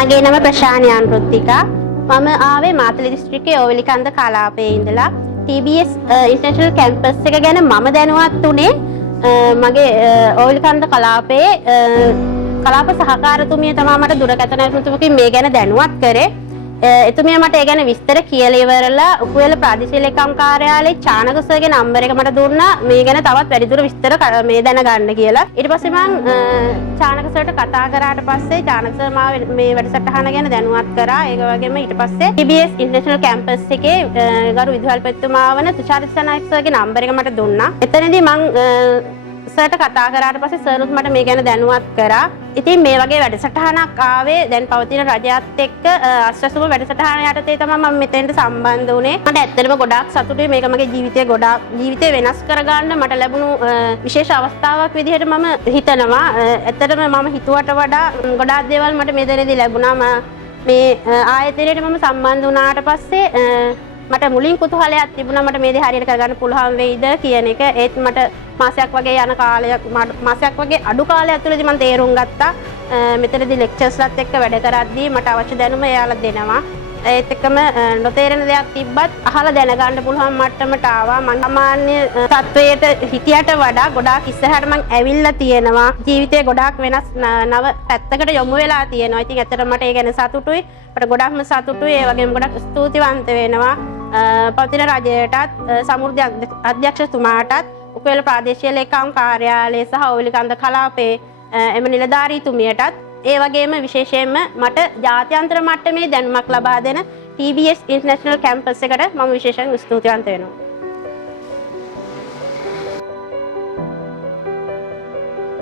මගේ නම ප්‍රශාන්ති රුත්තිකා. මම ආවේ මාතලේ දිස්ත්‍රික්කයේ ඕවැලිකන්ද කලාපයේ ඉඳලා. TBS ඉන්ටර්නැෂනල් කැම්පස් එක ගැන මම දැනුවත් උනේ මගේ ඕවැලිකන්ද කලාපයේ කලාප සහකාරතුමිය තමයි මට දුරකථන ඇමතුමකින් මේ ගැන දැනුවත් කරේ. එතුමිය මට ඒ ගැන විස්තර කියලා ඉවරලා උකුවැල ප්‍රාදේශීය ලේකම් කාර්යාලයේ චානක සර්ගේ නම්බර් එක මට දුන්නා මේ ගැන තවත් වැඩිදුර විස්තර මේ දැනගන්න කියලා. ඊට පස්සේ මම චානක සර්ට කතා කරාට පස්සේ චානක සර් මාව මේ වැඩසටහන ගැන දැනුවත් කරා. ඒක වගේම ඊට පස්සේ TBS ඉන්ටර්නැෂනල් කැම්පස් එකේ ගරු විදුහල්පතිතුමා වන තුෂාර දිසානායක සර්ගේ නම්බර් එක මට දුන්නා. එතනදී මම සර්ට කතා කරාට පස්සේ සර්ුත් මට මේ ගැන දැනුවත් කරා. ඉතින් මේ වගේ වැඩසටහනක් ආවේ දැන් පවතින රජයත් එක්ක අස්වැසුම වැඩසටහන යටතේ තමයි මම මෙතෙන්ට සම්බන්ධ වුණේ. මට ඇත්තටම ගොඩාක් සතුටුයි. මේක මගේ ජීවිතේ වෙනස් කරගන්න මට ලැබුණු විශේෂ අවස්ථාවක් විදිහට මම හිතනවා. ඇත්තටම මම හිතුවට වඩා ගොඩාක් දේවල් මට මේ දෙරේදී ලැබුණා. මේ ආයතනයට මම සම්බන්ධ වුණාට පස්සේ මට මුලින් කුතුහලයක් තිබුණා මට මේ දේ හරියට කරගන්න පුළුවන් වෙයිද කියන එක. ඒත් මට මාසයක් වගේ යන කාලයක් මාසයක් වගේ අඩු කාලයක් ඇතුළතදී මම තේරුම් ගත්තා මෙතනදී ලෙක්චර්ස්ලත් එක්ක වැඩ කරද්දී මට අවශ්‍ය දැනුම එයාලා දෙනවා. ඒත් එක්කම නොතේරෙන දෙයක් තිබ්බත් අහලා දැනගන්න පුළුවන් මට්ටමට ආවා. මම සාමාන්‍ය තත්වයට හිතියට වඩා ගොඩාක් ඉස්සරහට මම ඇවිල්ලා තියෙනවා. ජීවිතේ ගොඩාක් වෙනස් නව පැත්තකට යොමු වෙලා තියෙනවා. ඉතින් ඇත්තට මට ඒ ගැන සතුටුයි. මට ගොඩක්ම සතුටුයි. ඒ වගේම ගොඩක් ස්තුතිවන්ත වෙනවා පවතින රජයටත් සමෘද්ධි අධ්‍යක්ෂතුමාටත් උකුවැල ප්‍රාදේශීය ලේකම් කාර්යාලය සහ ඕවැලිකන්ද කලාපයේ එම නිලධාරීතුමියටත් ඒ වගේම විශේෂයෙන්ම මට ජාත්‍යන්තර මට්ටමේ දැනුමක් ලබා දෙන TBS ඉන්ටර්නැෂනල් කැම්පස් එකට මම විශේෂයෙන් ස්තුතිවන්ත වෙනවා.